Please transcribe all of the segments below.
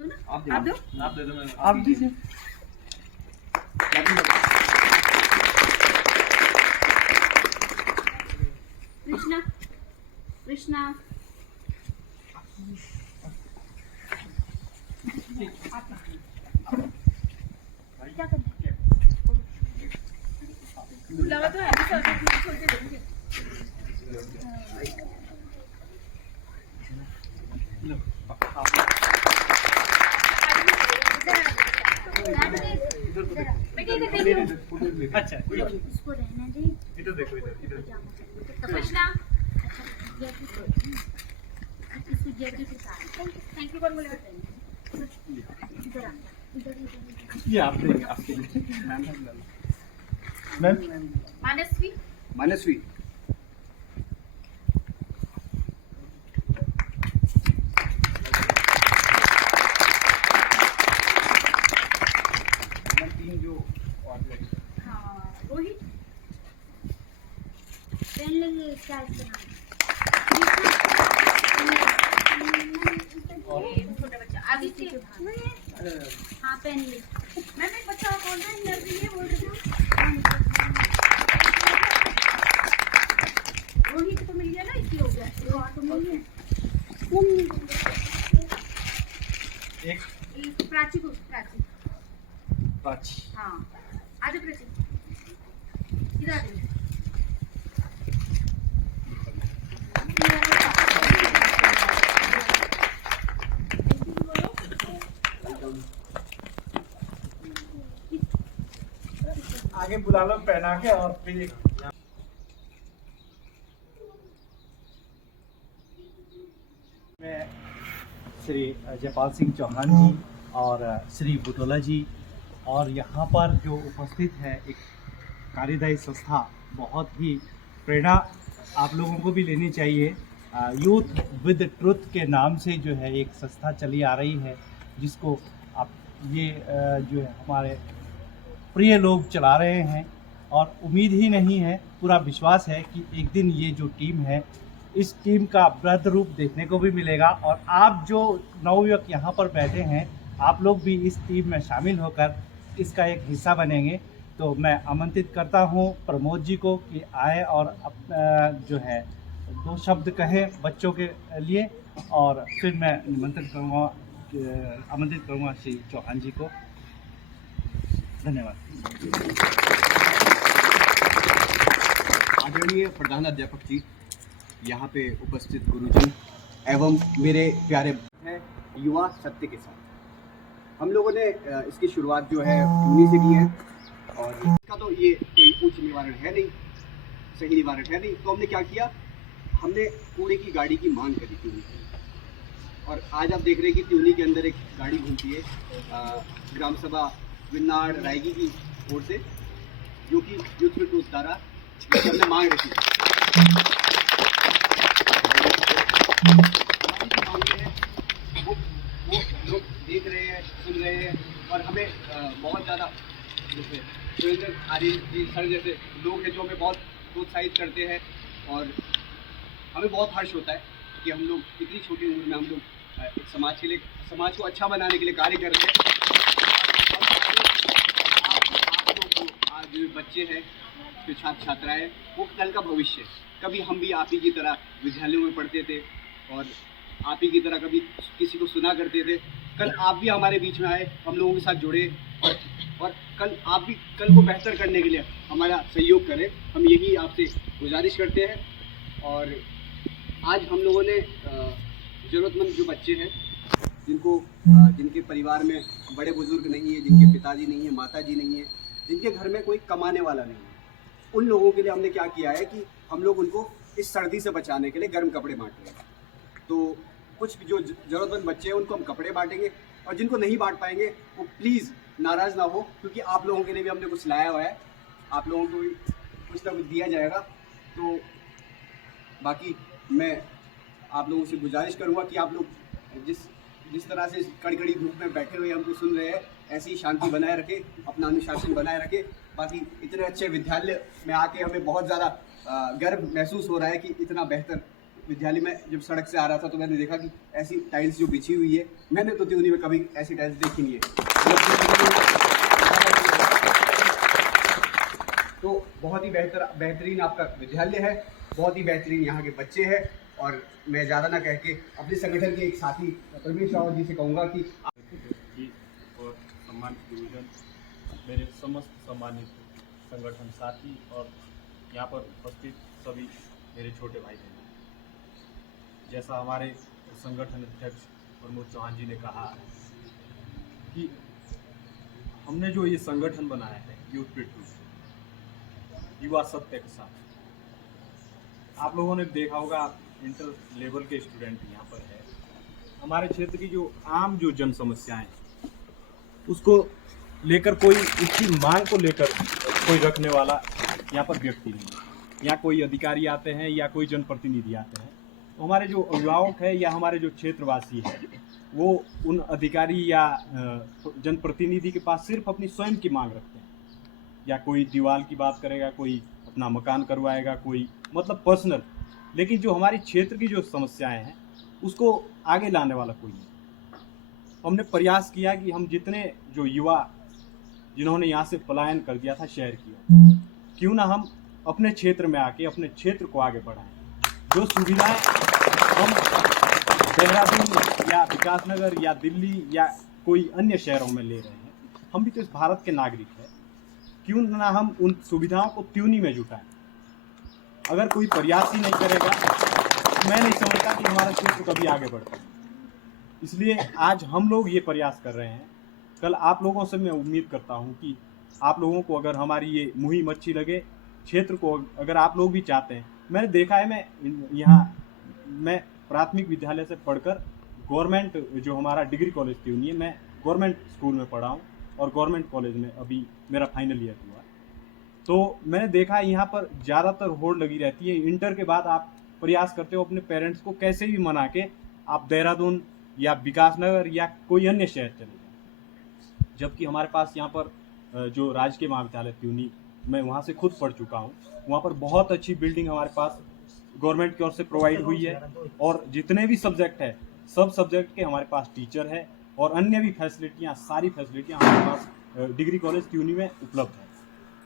आप दो। आप दे दो। आप दीजिए। कृष्णा कृष्णा क्या करना है? बुलावा तो है ना, छोड़ के देंगे। अच्छा इसको रहने दे। इधर देखो, इधर कृष्णा इसको जल्दी से थैंक यू बोल बोले। इधर आ इधर ये आप देंगे आपके लिए। मैम मानसवी मानसवी तीन जो और हाँ रोहित पेन लेंगे क्या इसका नाम छोटा बच्चा आगे से हाँ पेन ले मैं बच्चा बोल रहा है नर्सरी है बोल रहा रोहित को मिल गया ना इसी हो गया और तो मिल गया एक प्राची को प्राची पाँच। हाँ आजा प्राची इधर आ जाओ। आगे बुला लो पहना के और फिर मैं श्री जयपाल सिंह चौहान जी और श्री बुटोला जी और यहाँ पर जो उपस्थित है एक कार्यदायी संस्था, बहुत ही प्रेरणा आप लोगों को भी लेनी चाहिए। यूथ विद ट्रुथ के नाम से जो है एक संस्था चली आ रही है, जिसको आप ये जो है हमारे प्रिय लोग चला रहे हैं और उम्मीद ही नहीं है, पूरा विश्वास है कि एक दिन ये जो टीम है, इस टीम का वृद्ध रूप देखने को भी मिलेगा और आप जो नवयुवक यहाँ पर बैठे हैं, आप लोग भी इस टीम में शामिल होकर इसका एक हिस्सा बनेंगे। तो मैं आमंत्रित करता हूँ प्रमोद जी को कि आए और जो है दो शब्द कहें बच्चों के लिए, और फिर मैं आमंत्रित करूँगा श्री चौहान जी को। धन्यवाद। आदरणीय प्रधान अध्यापक जी, यहाँ पे उपस्थित गुरुजन एवं मेरे प्यारे हैं युवा सत्य के साथ, हम लोगों ने इसकी शुरुआत जो है ट्यूनी से की है और इसका तो ये कोई उच्च निवारण है नहीं, सही निवारण है नहीं। तो हमने क्या किया, हमने कूड़े की गाड़ी की मांग करी ट्यूनी की, और आज आप देख रहे हैं कि ट्यूनी के अंदर एक गाड़ी घूमती है ग्राम सभा विन्नाड़ रायगी की ओर से, जो कि यूथ विद ट्रुथ द्वारा हमने मांग रखी है। वो लोग देख रहे हैं, सुन रहे हैं, और हमें बहुत ज़्यादा जैसे सुरेंद्र आर्य जी सर जैसे लोग हैं जो हमें बहुत प्रोत्साहित करते हैं, और हमें बहुत हर्ष होता है कि हम लोग इतनी छोटी उम्र में हम लोग एक समाज के लिए, समाज को अच्छा बनाने के लिए कार्य कर रहे हैं। आप लोग जो आज जो बच्चे हैं, जो छात्र छात्राएँ, वो कल का भविष्य है। कभी हम भी आप ही की तरह विद्यालयों में पढ़ते थे और आप ही की तरह कभी किसी को सुना करते थे। कल आप भी हमारे बीच में आए, हम लोगों के साथ जुड़े, और कल आप भी कल को बेहतर करने के लिए हमारा सहयोग करें, हम यही आपसे गुजारिश करते हैं। और आज हम लोगों ने ज़रूरतमंद जो बच्चे हैं, जिनके परिवार में बड़े बुजुर्ग नहीं है, जिनके पिताजी नहीं है, माताजी नहीं है, जिनके घर में कोई कमाने वाला नहीं है, उन लोगों के लिए हमने क्या किया है कि हम लोग उनको इस सर्दी से बचाने के लिए गर्म कपड़े बांट रहे हैं। तो कुछ जो ज़रूरतमंद बच्चे हैं उनको हम कपड़े बांटेंगे, और जिनको नहीं बांट पाएंगे वो प्लीज़ नाराज़ ना हो, क्योंकि आप लोगों के लिए भी हमने कुछ लाया हुआ है, आप लोगों को भी कुछ ना कुछ दिया जाएगा। तो बाकी मैं आप लोगों से गुजारिश करूँगा कि आप लोग जिस तरह से कड़कड़ी धूप में बैठे हुए हमको सुन रहे हैं, ऐसी शांति बनाए रखें, अपना अनुशासन बनाए रखें। बाकी इतने अच्छे विद्यालय में आके हमें बहुत ज़्यादा गर्व महसूस हो रहा है कि इतना बेहतर विद्यालय में जब सड़क से आ रहा था तो मैंने देखा कि ऐसी टाइल्स जो बिछी हुई है, मैंने तो त्यूनी में कभी ऐसी टाइल्स देखी नहीं है। तो बहुत ही बेहतरीन आपका विद्यालय है, बहुत ही बेहतरीन यहाँ के बच्चे हैं। और मैं ज़्यादा ना कह के अपने संगठन के एक साथी परमेश रावत जी से कहूँगा कि और सम्मानित गुरुजन, मेरे समस्त सम्मानित संगठन साथी और यहाँ पर उपस्थित सभी मेरे छोटे भाई बहन, जैसा हमारे संगठन अध्यक्ष प्रमोद चौहान जी ने कहा कि हमने जो ये संगठन बनाया है यूथ पीट युवा सत्य के साथ, आप लोगों ने देखा होगा, आप इंटर लेवल के स्टूडेंट यहाँ पर है। हमारे क्षेत्र की जो आम जो जन समस्याएं उसको लेकर कोई उसकी मांग को लेकर कोई रखने वाला यहाँ पर व्यक्ति नहीं है। यहाँ कोई अधिकारी आते हैं या कोई जनप्रतिनिधि आते हैं तो हमारे जो अभिभावक है या हमारे जो क्षेत्रवासी है वो उन अधिकारी या जनप्रतिनिधि के पास सिर्फ अपनी स्वयं की मांग रखते हैं, या कोई दीवार की बात करेगा, कोई अपना मकान करवाएगा, कोई मतलब पर्सनल। लेकिन जो हमारी क्षेत्र की जो समस्याएं हैं उसको आगे लाने वाला कोई नहीं। हमने प्रयास किया कि हम जितने जो युवा जिन्होंने यहाँ से पलायन कर दिया था शहर की, क्यों ना हम अपने क्षेत्र में आके अपने क्षेत्र को आगे बढ़ाएं। जो सुविधाएं हम देहरादून या विकासनगर या दिल्ली या कोई अन्य शहरों में ले रहे हैं, हम भी तो इस भारत के नागरिक हैं, क्यों ना हम उन सुविधाओं को त्यूनी में जुटाएं। अगर कोई प्रयास ही नहीं करेगा तो मैं नहीं समझता कि हमारा क्षेत्र कभी आगे बढ़ पाए। इसलिए आज हम लोग ये प्रयास कर रहे हैं। कल आप लोगों से मैं उम्मीद करता हूँ कि आप लोगों को अगर हमारी ये मुहिम अच्छी लगे, क्षेत्र को अगर आप लोग भी चाहते हैं, मैंने देखा है, मैं प्राथमिक विद्यालय से पढ़कर गवर्नमेंट जो हमारा डिग्री कॉलेज त्यूनी है, मैं गवर्नमेंट स्कूल में पढ़ा हूँ और गवर्नमेंट कॉलेज में अभी मेरा फाइनल ईयर हुआ। तो मैंने देखा है यहाँ पर ज़्यादातर होड़ लगी रहती है। इंटर के बाद आप प्रयास करते हो अपने पेरेंट्स को कैसे भी मना के आप देहरादून या विकासनगर या कोई अन्य शहर चले जाए, जबकि हमारे पास यहाँ पर जो राजकीय महाविद्यालय त्यूनी, मैं वहाँ से खुद पढ़ चुका हूँ, वहाँ पर बहुत अच्छी बिल्डिंग हमारे पास गवर्नमेंट की ओर से प्रोवाइड हुई है और जितने भी सब्जेक्ट है सब सब्जेक्ट के हमारे पास टीचर है और अन्य भी फैसिलिटियाँ, सारी फैसिलिटियाँ हमारे पास डिग्री कॉलेज त्यूनी में उपलब्ध है।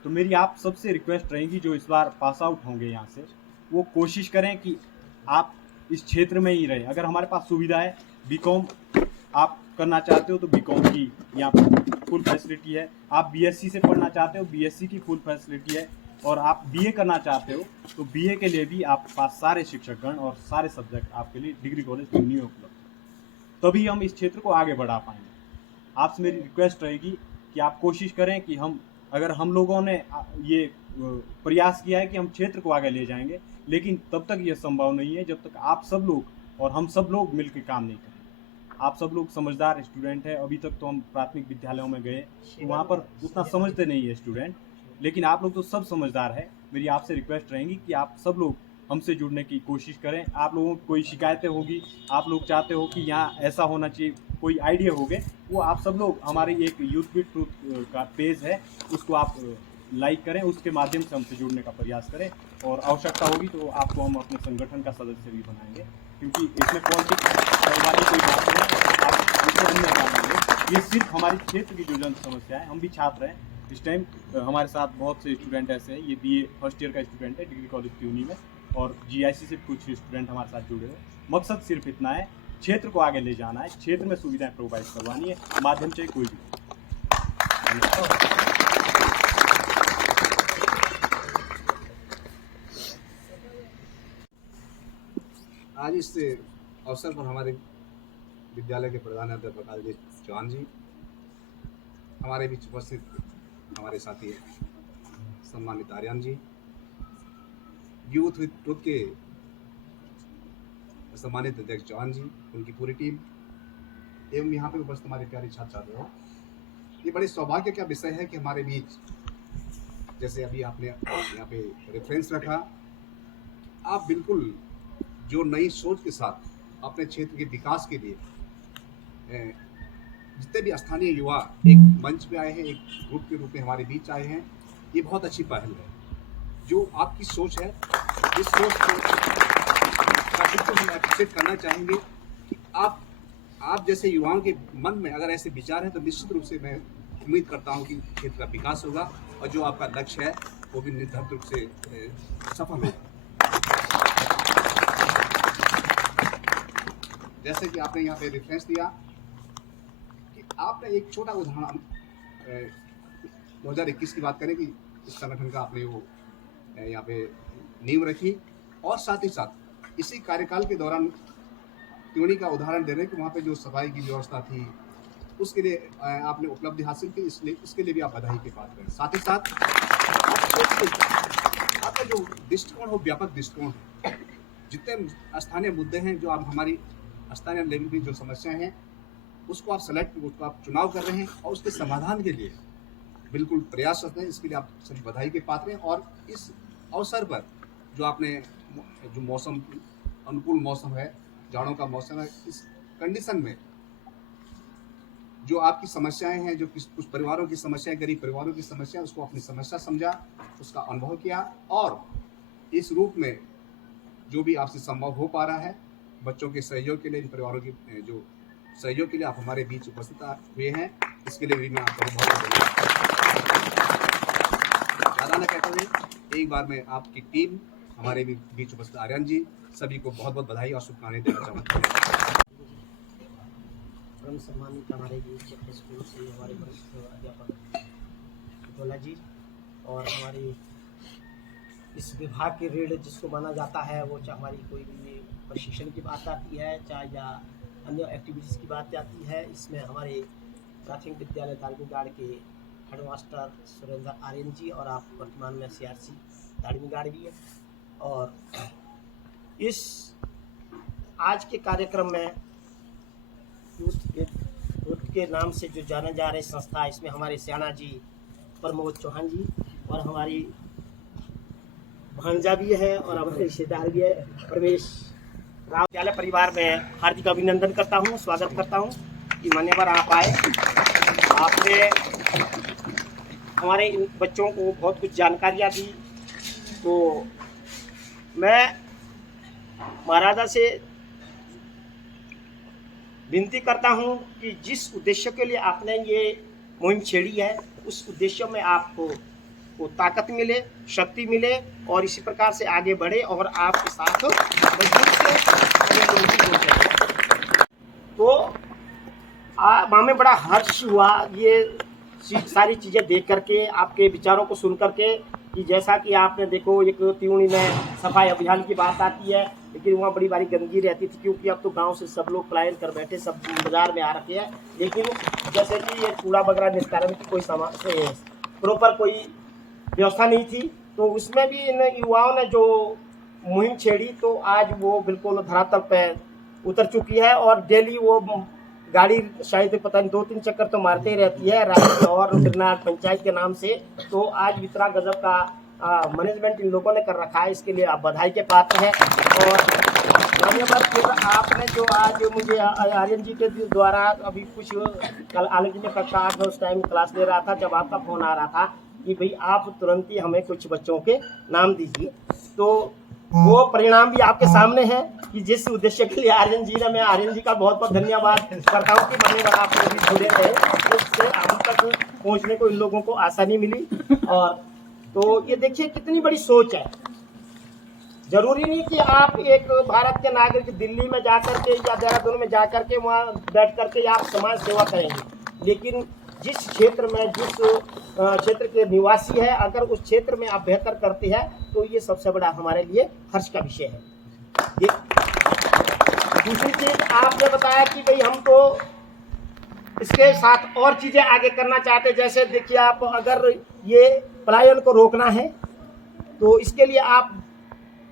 तो मेरी आप सबसे रिक्वेस्ट रहेगी जो इस बार पास आउट होंगे यहाँ से, वो कोशिश करें कि आप इस क्षेत्र में ही रहें। अगर हमारे पास सुविधा है, बीकॉम आप करना चाहते हो तो बीकॉम की यहाँ पर फुल फैसिलिटी है, आप बीएससी से पढ़ना चाहते हो बीएससी की फुल फैसिलिटी है, और आप बीए करना चाहते हो तो बीए के लिए भी आपके पास सारे शिक्षकगण और सारे सब्जेक्ट आपके लिए डिग्री कॉलेज त्यूनी में उपलब्ध है। तभी हम इस क्षेत्र को आगे बढ़ा पाएंगे। आपसे मेरी रिक्वेस्ट रहेगी कि आप कोशिश करें कि अगर हम लोगों ने ये प्रयास किया है कि हम क्षेत्र को आगे ले जाएंगे, लेकिन तब तक ये संभव नहीं है जब तक आप सब लोग और हम सब लोग मिलकर काम नहीं करेंगे। आप सब लोग समझदार स्टूडेंट हैं। अभी तक तो हम प्राथमिक विद्यालयों में गए तो वहाँ पर उतना समझते नहीं है स्टूडेंट, लेकिन आप लोग तो सब समझदार है। मेरी आपसे रिक्वेस्ट रहेगी कि आप सब लोग हमसे जुड़ने की कोशिश करें। आप लोगों को कोई शिकायतें होगी, आप लोग चाहते हो कि यहाँ ऐसा होना चाहिए, कोई आइडिया हो गए, वो आप सब लोग हमारी एक यूथ पीट ट्रूथ का पेज है उसको आप लाइक करें, उसके माध्यम से हमसे जुड़ने का प्रयास करें, और आवश्यकता होगी तो आपको हम अपने संगठन का सदस्य भी बनाएंगे, क्योंकि इसमें पॉलिटिक्स वाली कोई बात नहीं, आप इसे अन्य जानेंगे। ये सिर्फ हमारी क्षेत्र की जो जन समस्या है। हम भी छात्र हैं इस टाइम, हमारे साथ बहुत से स्टूडेंट ऐसे हैं, ये बीए फर्स्ट ईयर का स्टूडेंट है डिग्री कॉलेज त्यूनी में, और जीआईसी से कुछ स्टूडेंट हमारे साथ जुड़े हैं। मकसद सिर्फ इतना है, क्षेत्र को आगे ले जाना है, क्षेत्र में सुविधाएं प्रोवाइड करवानी है, माध्यम चाहे कोई भी। आज इस अवसर पर हमारे विद्यालय के प्रधानाध्यापक आदित्य चौहान जी, हमारे बीच उपस्थित हमारे साथी सम्मानित आर्यन जी, यूथ विद ट्रुथ के सम्मानित अध्यक्ष चौहान जी, उनकी पूरी टीम, एवं यहाँ पे उपस्थित हमारे प्यारे छात्र छात्राओं, ये बड़े सौभाग्य का विषय है कि हमारे बीच, जैसे अभी आपने यहाँ पे रेफरेंस रखा, आप बिल्कुल जो नई सोच के साथ अपने क्षेत्र के विकास के लिए जितने भी स्थानीय युवा एक मंच पे आए हैं, एक ग्रुप के रूप में हमारे बीच आए हैं, ये बहुत अच्छी पहल है। जो आपकी सोच है, इस सोच को का बिल्कुल हम अप्रिशिएट करना चाहेंगे कि आप जैसे युवाओं के मन में अगर ऐसे विचार हैं तो निश्चित रूप से मैं उम्मीद करता हूं कि क्षेत्र का विकास होगा और जो आपका लक्ष्य है वो भी निर्धारित रूप से सफल होगा। जैसे कि आपने यहाँ पे रेफरेंस दिया कि आपने एक छोटा उदाहरण 2021 की बात करें कि इस संगठन का आपने वो यहाँ पे नींव रखी और साथ ही साथ इसी कार्यकाल के दौरान त्योनी का उदाहरण दे रहे हैं कि वहाँ पे जो सफाई की व्यवस्था थी उसके लिए आपने उपलब्धि हासिल की, इसलिए इसके लिए भी आप बधाई के पात्र हैं। साथ ही साथ आपका जो दृष्टिकोण हो व्यापक दृष्टिकोण है, जितने स्थानीय मुद्दे हैं जो आप हमारी स्थानीय लेवल की जो समस्याएं हैं उसको आप चुनाव कर रहे हैं और उसके समाधान के लिए बिल्कुल प्रयासरत हैं। इसके लिए आप सभी बधाई के पात्र हैं। और इस अवसर पर जो आपने जो मौसम अनुकूल मौसम है, जाड़ों का मौसम है, इस कंडीशन में जो आपकी समस्याएं हैं, जो कुछ परिवारों की समस्याएं, गरीब परिवारों की समस्याएं, उसको अपनी समस्या समझा, उसका अनुभव किया और इस रूप में जो भी आपसे संभव हो पा रहा है बच्चों के सहयोग के लिए, इन परिवारों की जो सहयोग के लिए आप हमारे बीच उपस्थित हुए हैं, इसके लिए भी मैं आपका बहुत ज़्यादा न कहते हुए एक बार मैं आपकी टीम हमारे बीच उपस्थित आर्यन जी सभी को बहुत बहुत बधाई और शुभकामनाएं देना चाहूँगा। परम सम्मानित हमारे बीच स्कूल से हमारे वरिष्ठ अध्यापक भुटोला जी और हमारे इस विभाग के रीढ़ जिसको माना जाता है, वो चाहे हमारी कोई भी प्रशिक्षण की बात आती है, चाहे या अन्य एक्टिविटीज़ की बात आती है, इसमें हमारे प्राथमिक विद्यालय दाड़मीगाड़ के हेडमास्टर सुरेंद्र आर्यन जी और आप वर्तमान में CRC दाड़मीगाड़ भी है। और इस आज के कार्यक्रम में यूथ के नाम से जो जाने जा रहे संस्था, इसमें हमारे सियाना जी प्रमोद चौहान जी और हमारी भांजा भी है और हमारे रिश्तेदार भी है प्रवेश राव। विद्यालय परिवार में हार्दिक अभिनंदन करता हूँ, स्वागत करता हूँ कि मान्यवर आप आए। आपने हमारे इन बच्चों को बहुत कुछ जानकारियाँ दी। तो मैं महाराजा से विनती करता हूं कि जिस उद्देश्य के लिए आपने ये मुहिम छेड़ी है, उस उद्देश्य में आपको वो ताकत मिले, शक्ति मिले और इसी प्रकार से आगे बढ़े और आपके साथ मजबूत से। तो हमें बड़ा हर्ष हुआ ये सारी चीज़ें देख करके, आपके विचारों को सुन करके, कि जैसा कि आपने देखो एक त्योनी में सफाई अभियान की बात आती है, लेकिन वहाँ बड़ी बारी गंदगी रहती थी क्योंकि अब तो गांव से सब लोग पलायन कर बैठे, सब बाजार में आ रखे हैं। लेकिन जैसे कि ये कूड़ा वगैरह निस्तारण की कोई प्रॉपर कोई व्यवस्था नहीं थी, तो उसमें भी इन युवाओं ने जो मुहिम छेड़ी तो आज वो बिल्कुल धरातल पर उतर चुकी है और डेली वो गाड़ी शायद पता नहीं 2-3 चक्कर तो मारते ही रहती है राज्य और बिरनार पंचायत के नाम से। तो आज इतना गजब का मैनेजमेंट इन लोगों ने कर रखा है, इसके लिए आप बधाई के पात्र हैं। और धन्यवाद। फिर आपने जो आज मुझे आर्यन जी के द्वारा अभी कुछ कल आनंद जी में कक्षा 8 में उस टाइम क्लास ले रहा था, जब आपका फ़ोन आ रहा था कि भाई आप तुरंत ही हमें कुछ बच्चों के नाम दीजिए, तो वो परिणाम भी आपके सामने है कि जिस उद्देश्य के लिए आर्यन जी ने, मैं आर्यन जी का बहुत बहुत धन्यवाद करता हूँ कि मान्यवर आप भी जुड़े रहे, उससे हम तक पहुँचने को इन लोगों को आसानी मिली। और तो ये देखिए कितनी बड़ी सोच है। जरूरी नहीं कि आप एक भारत के नागरिक दिल्ली में जाकर के या देहरादून में जाकर के वहाँ बैठ करके आप समाज सेवा करेंगे, लेकिन जिस क्षेत्र में जिस क्षेत्र के निवासी है, अगर उस क्षेत्र में आप बेहतर करते हैं तो ये सबसे बड़ा हमारे लिए हर्ष का विषय है। ये दूसरी चीज आपने बताया कि भाई हम तो इसके साथ और चीजें आगे करना चाहते, जैसे देखिए आप अगर ये पलायन को रोकना है तो इसके लिए आप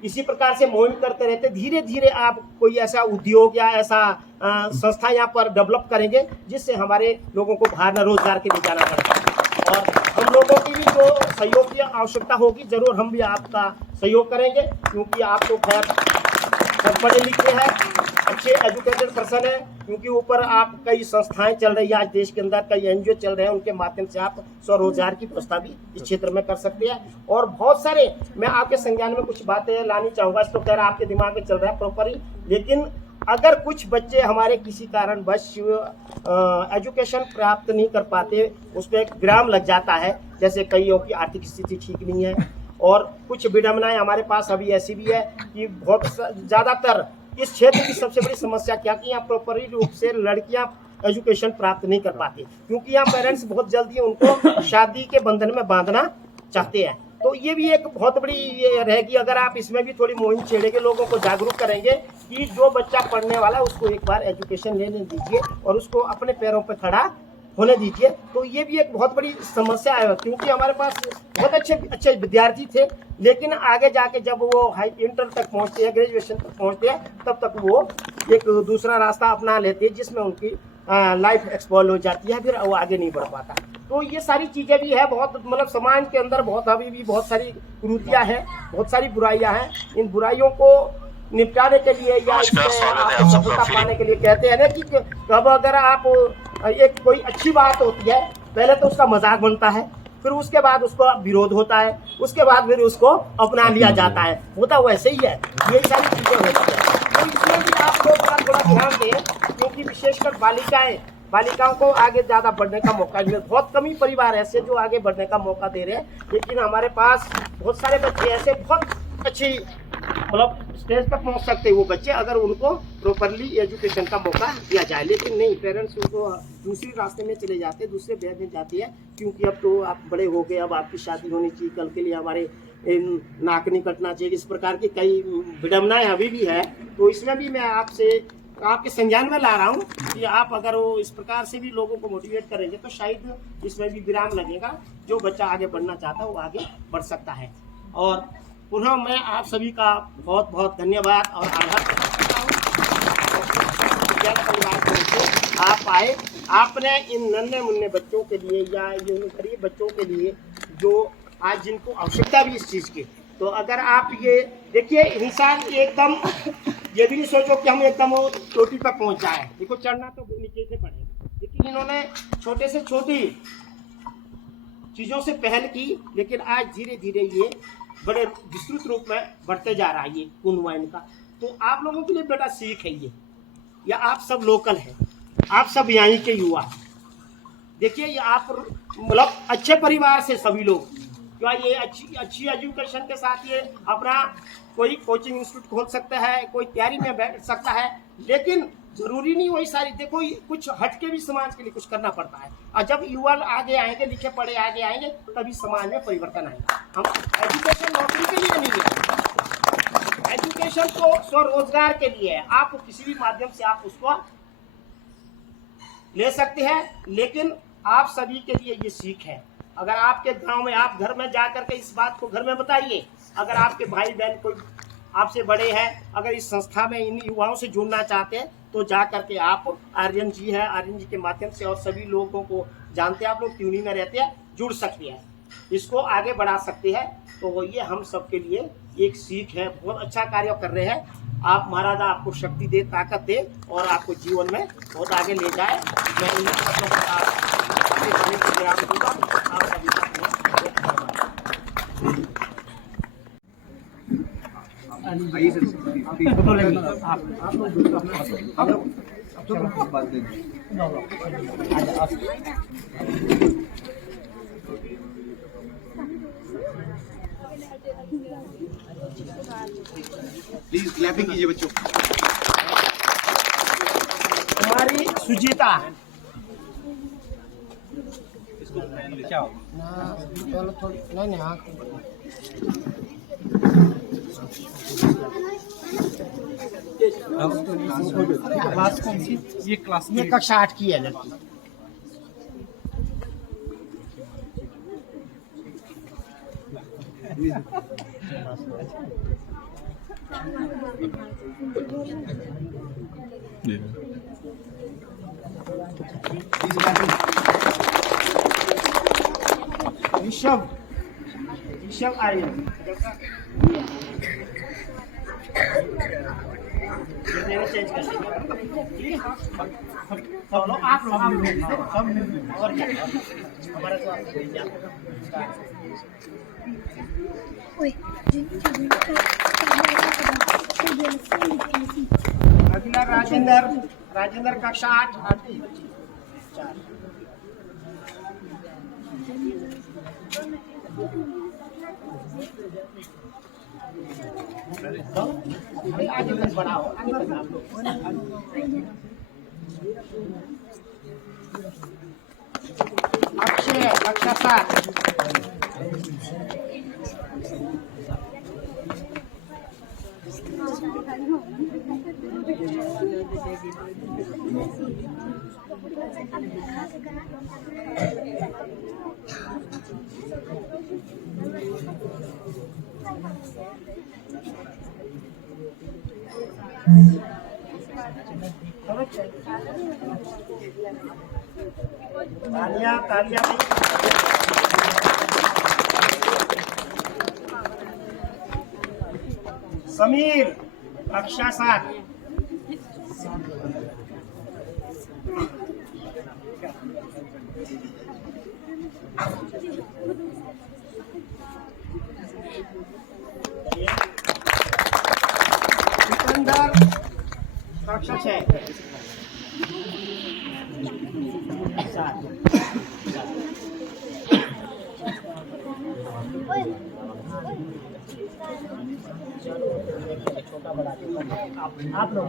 इसी प्रकार से मुहिम करते रहते, धीरे धीरे आप कोई ऐसा उद्योग या ऐसा संस्था यहाँ पर डेवलप करेंगे जिससे हमारे लोगों को बाहर न रोजगार के लिए जाना पड़ेगा। और हम लोगों की भी जो सहयोग की आवश्यकता होगी, जरूर हम भी आपका सहयोग करेंगे, क्योंकि आप तो खैर सब पढ़े लिखे हैं अच्छे एजुकेटेड पर्सन है, क्योंकि ऊपर आप कई संस्थाएं चल रही है आज देश के अंदर, कई एनजीओ चल रहे हैं, उनके माध्यम से आप स्वरोजगार की व्यवस्था भी इस क्षेत्र में कर सकते हैं। और बहुत सारे मैं आपके संज्ञान में कुछ बातें लानी चाहूँगा, इस तो खैर आपके दिमाग में चल रहा है प्रॉपर ही, लेकिन अगर कुछ बच्चे हमारे किसी कारणवश एजुकेशन प्राप्त नहीं कर पाते, उस पर विराम लग जाता है, जैसे कईयों की आर्थिक स्थिति ठीक नहीं है, और कुछ विडम्बनाएं हमारे पास अभी ऐसी भी है कि बहुत ज़्यादातर इस क्षेत्र की सबसे बड़ी समस्या क्या कि यहाँ प्रॉपरली रूप से लड़कियाँ एजुकेशन प्राप्त नहीं कर पाती, क्योंकि यहाँ पेरेंट्स बहुत जल्दी उनको शादी के बंधन में बांधना चाहते हैं। तो ये भी एक बहुत बड़ी ये रहेगी, अगर आप इसमें भी थोड़ी मुहिम छेड़ेंगे, लोगों को जागरूक करेंगे कि जो बच्चा पढ़ने वाला है उसको एक बार एजुकेशन लेने दीजिए और उसको अपने पैरों पर खड़ा होने दीजिए, तो ये भी एक बहुत बड़ी समस्या है। क्योंकि हमारे पास बहुत अच्छे विद्यार्थी थे, लेकिन आगे जाके जब वो हाई इंटर तक पहुंचते हैं, ग्रेजुएशन तक पहुंचते हैं, तब तक वो एक दूसरा रास्ता अपना लेते हैं जिसमें उनकी लाइफ एक्सपॉइल हो जाती है, फिर वो आगे नहीं बढ़ पाता। तो ये सारी चीज़ें भी है, बहुत मतलब समाज के अंदर बहुत अभी भी बहुत सारी कुरीतियाँ हैं, बहुत सारी बुराइयाँ हैं। इन बुराइयों को निपटाने के लिए या सफलता पाने के लिए कहते हैं ना कि कब अगर आप एक कोई अच्छी बात होती है, पहले तो उसका मजाक बनता है, फिर उसके बाद उसको विरोध होता है, उसके बाद फिर उसको अपना लिया जाता है, होता वैसे ही है, यही सारी चीज़ें होती है। तो इसमें भी आप लोग थोड़ा ध्यान दें, क्योंकि विशेषकर बालिकाओं को आगे ज़्यादा बढ़ने का मौका मिले। बहुत कम ही परिवार ऐसे जो आगे बढ़ने का मौका दे रहे हैं, लेकिन हमारे पास बहुत सारे बच्चे ऐसे बहुत अच्छी मतलब स्टेज तक पहुंच सकते हैं वो बच्चे, अगर उनको प्रॉपरली एजुकेशन का मौका दिया जाए। लेकिन नहीं, पेरेंट्स उनको दूसरी रास्ते में चले जाते हैं, दूसरे वे में जाती है, क्योंकि अब तो आप बड़े हो गए, अब आपकी शादी होनी चाहिए, कल के लिए हमारे नाक नहीं कटना चाहिए, इस प्रकार की कई विडम्बनाएं अभी भी है। तो इसमें भी मैं आपके संज्ञान में ला रहा हूँ कि आप अगर वो इस प्रकार से भी लोगों को मोटिवेट करेंगे तो शायद इसमें भी विराम लगेगा, जो बच्चा आगे बढ़ना चाहता है वो आगे बढ़ सकता है। और पुनः मैं आप सभी का बहुत बहुत धन्यवाद और आभार करता हूँ। परिवार को आप आए, आपने इन नन्हे मुन्ने बच्चों के लिए या इन गरीब बच्चों के लिए जो आज जिनको आवश्यकता भी इस चीज़ की, तो अगर आप ये देखिए, इंसान एकदम ये भी नहीं सोचो कि हम एकदम वो चोटी पर पहुंच जाए, देखो चढ़ना तो नीचे से पड़ेगा, लेकिन इन्होंने छोटे से छोटी चीज़ों से पहल की, लेकिन आज धीरे धीरे ये बड़े विस्तृत रूप में बढ़ते जा रहा है ये कुनवाइन का। तो आप लोगों के लिए बेटा सीख है ये, या आप सब लोकल हैं, आप सब यहीं के युवा हैं। देखिए ये आप मतलब अच्छे परिवार से सभी लोग, क्या ये अच्छी एजुकेशन के साथ ये अपना कोई कोचिंग इंस्टीट्यूट खोल सकता है, कोई तैयारी में बैठ सकता है, लेकिन जरूरी नहीं वही सारी, देखो कुछ हटके भी समाज के लिए कुछ करना पड़ता है। और जब युवा आगे आएंगे, लिखे पढ़े आगे आएंगे, तभी समाज में परिवर्तन आएगा। हम एजुकेशन नौकरी के लिए नहीं है, एजुकेशन तो स्वरोजगार के लिए है। आप किसी भी माध्यम से आप उसको ले सकते हैं, लेकिन आप सभी के लिए ये सीख है। अगर आपके गांव में आप घर में जा करके इस बात को घर में बताइए, अगर आपके भाई बहन कोई आपसे बड़े हैं, अगर इस संस्था में इन युवाओं से जुड़ना चाहते हैं, तो जा करके आप आर्यन जी है, आर्यन जी के माध्यम से और सभी लोगों को जानते हैं, आप लोग ट्यूनिंग में रहते हैं, जुड़ सकते हैं, इसको आगे बढ़ा सकते हैं। तो ये हम सब के लिए एक सीख है, बहुत अच्छा कार्य कर रहे हैं आप। महाराज आपको शक्ति दे, ताकत दे और आपको जीवन में बहुत आगे ले जाए। मैं इन शब्दों के साथ अपने वाणी को विराम दूंगा। आप सभी का आइए सर, आप बात दें। प्लीज क्लैपिंग कीजिए बच्चों। हमारी सुजीता क्लास कौन सी? ये क्लास ये कक्षा 8 की है लड़की। ऋषभ आर्यन। चेंज कर देंगे। चलो आप लोग सब मिल और क्या हमारा तो आप अगला राजेंद्र कक्षा 8 आगे तक बढ़ाओ अक्षय कक्षा 7 तालियां समीर कक्षा 7 सिकंदर कक्षा 6 छोटा बड़ा आप लोग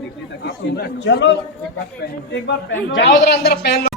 देख ले ताकि चलो एक बार पहन लो जाओ अंदर पहन लो